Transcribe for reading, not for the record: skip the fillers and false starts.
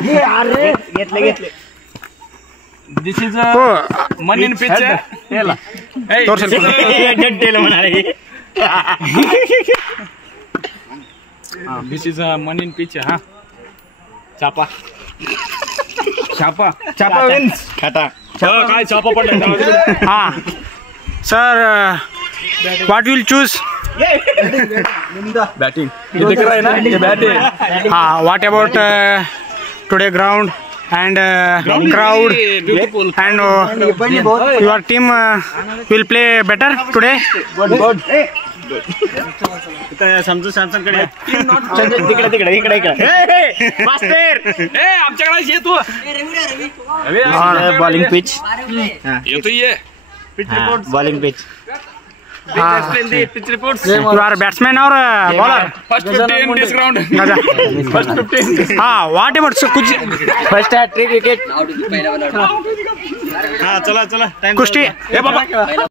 घेतले this is मन in pitch this is मन इन पिच हा छापा छापा छापा विन्स खाता काय छापा पडला हा sir what will choose batting ये दिख रहा है ना ये बैटिंग हाँ what about today ground and crowd and your team will play better today. Good. समजू सॅमसंग कडे तिकडे मास्टर आमच्याकडे ये तू बॉलिंग पिच येतो ये pitch report bowling pitch pitch reports you are batsman or bowler? First 50 in this round. First 50. हाँ what about कुछ फर्स्ट हैट्रिक विकेट हाँ चला टाइम कुश्ती